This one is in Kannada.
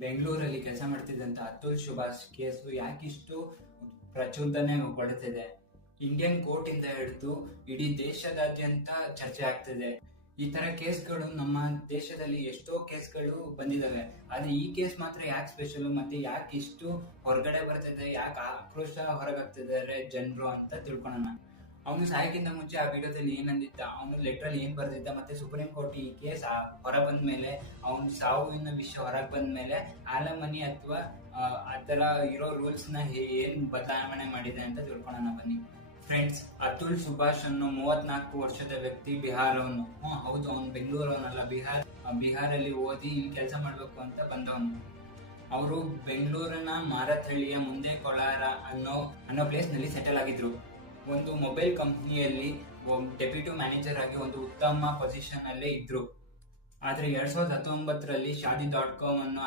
ಬೆಂಗಳೂರಲ್ಲಿ ಕೆಲಸ ಮಾಡ್ತಿದ್ದಂತ ಅತುಲ್ ಸುಭಾಷ್ ಕೇಸು ಯಾಕಿಷ್ಟು ಪ್ರಚೋದನೆ ಪಡುತ್ತಿದೆ? ಇಂಡಿಯನ್ ಕೋರ್ಟ್ ಇಂದ ಹಿಡಿದು ಇಡೀ ದೇಶದಾದ್ಯಂತ ಚರ್ಚೆ ಆಗ್ತಿದೆ. ಈ ತರ ಕೇಸ್ಗಳು ನಮ್ಮ ದೇಶದಲ್ಲಿ ಎಷ್ಟೋ ಕೇಸ್ಗಳು ಬಂದಿದಾವೆ. ಆದ್ರೆ ಈ ಕೇಸ್ ಮಾತ್ರ ಯಾಕೆ ಸ್ಪೆಷಲ್, ಮತ್ತೆ ಯಾಕೆ ಇಷ್ಟು ಹೊರಗಡೆ ಬರ್ತಿದೆ, ಯಾಕೆ ಆಕ್ರೋಶ ಹೊರಗಾಗ್ತಿದ್ದಾರೆ ಜನರು ಅಂತ ತಿಳ್ಕೊಳ್ಳೋಣ. ಅವನು ಸಾಯಕ್ಕಿಂತ ಮುಂಚೆ ಆ ವಿಡಿಯೋದಲ್ಲಿ ಏನಂದಿದ್ದ, ಅವನು ಲೆಟರ್ ಏನ್ ಬರ್ದಿದ್ದ, ಮತ್ತೆ ಸುಪ್ರೀಂ ಕೋರ್ಟ್ ಈ ಕೇಸ್ ಹೊರ ಬಂದ ಮೇಲೆ, ಅವನ ಸಾವಿನ ವಿಷಯ ಹೊರಗೆ ಬಂದ ಮೇಲೆ ಆಲಮನಿ ಅಥವಾ ಆತರ ಇರೋ ರೂಲ್ಸ್ ನ ಏನ್ ಬದಲಾವಣೆ ಮಾಡಿದೆ ಅಂತ ತಿಳ್ಕೊಳ್ಳೋಣ ಬನ್ನಿ. ಫ್ರೆಂಡ್ಸ್, ಅತುಲ್ ಸುಭಾಷ್ ಅನ್ನೋ 34 ವರ್ಷದ ವ್ಯಕ್ತಿ ಬಿಹಾರವನು. ಹೌದು, ಅವನು ಬೆಂಗಳೂರವನಲ್ಲ, ಬಿಹಾರಲ್ಲಿ ಓದಿ ಇಲ್ಲಿ ಕೆಲಸ ಮಾಡ್ಬೇಕು ಅಂತ ಬಂದವನು. ಅವರು ಬೆಂಗಳೂರಿನ ಮಾರತಹಳ್ಳಿಯ ಮುಂದೆ ಕೋಲಾರ ಅನ್ನೋ ಪ್ಲೇಸ್ ನಲ್ಲಿ ಸೆಟಲ್ ಆಗಿದ್ರು. ಒಂದು ಮೊಬೈಲ್ ಕಂಪ್ನಿಯಲ್ಲಿ ಡೆಪ್ಯೂಟಿ ಮ್ಯಾನೇಜರ್ ಆಗಿ ಒಂದು ಉತ್ತಮ ಪೊಸಿಷನ್ ಅಲ್ಲೇ ಇದ್ರು. ಆದ್ರೆ 2019ರಲ್ಲಿ Shaadi.com ಅನ್ನೋ